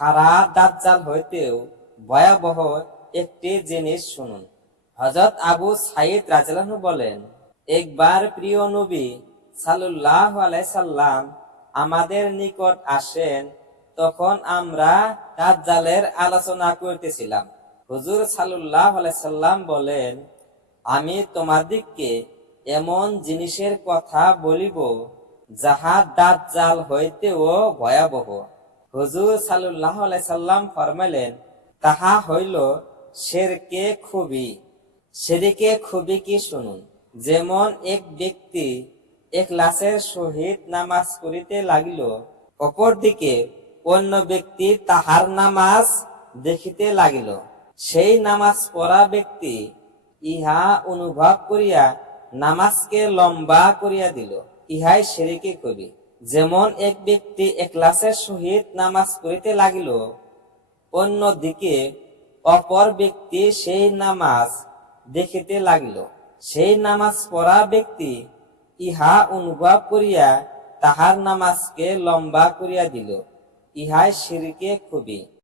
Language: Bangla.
খারা দাজ্জাল হইতেও ভয়াবহ একটি জিনিস শুনুন। হজরত আবু সাইদ রাজলানু বলেন, একবার প্রিয় নবী সাল্লাহ আলাইসাল্লাম আমাদের নিকট আসেন, তখন আমরা দাজ্জালের আলোচনা করতেছিলাম। হুজুর সাল্লাহ আলাইসাল্লাম বলেন, আমি তোমাদিগকে এমন জিনিসের কথা বলিব যাহা দাজ্জাল হইতেও ভয়াবহ। হুজুর সাল্লাহ সাল্লাম ফরমাইলেন, তাহা হইল শেরকে খুবই। সেদিকে খুবই কি শুনুন? যেমন এক ব্যক্তি এক লাশের সহিত নামাজ করিতে লাগিল, অপরদিকে অন্য ব্যক্তি তাহার নামাজ দেখিতে লাগিল। সেই নামাজ পড়া ব্যক্তি ইহা অনুভব করিয়া নামাজকে লম্বা করিয়া দিল, ইহাই সেরিকে কবি যেমন এক ব্যক্তি এক ক্লাসের সহিত নামাজ পড়িতে লাগিল, অন্যদিকে অপর ব্যক্তি সেই নামাজ দেখিতে লাগিল। সেই নামাজ পড়া ব্যক্তি ইহা অনুভব করিয়া তাহার নামাজকে লম্বা করিয়া দিল। ইহাই সিরিকে খুবই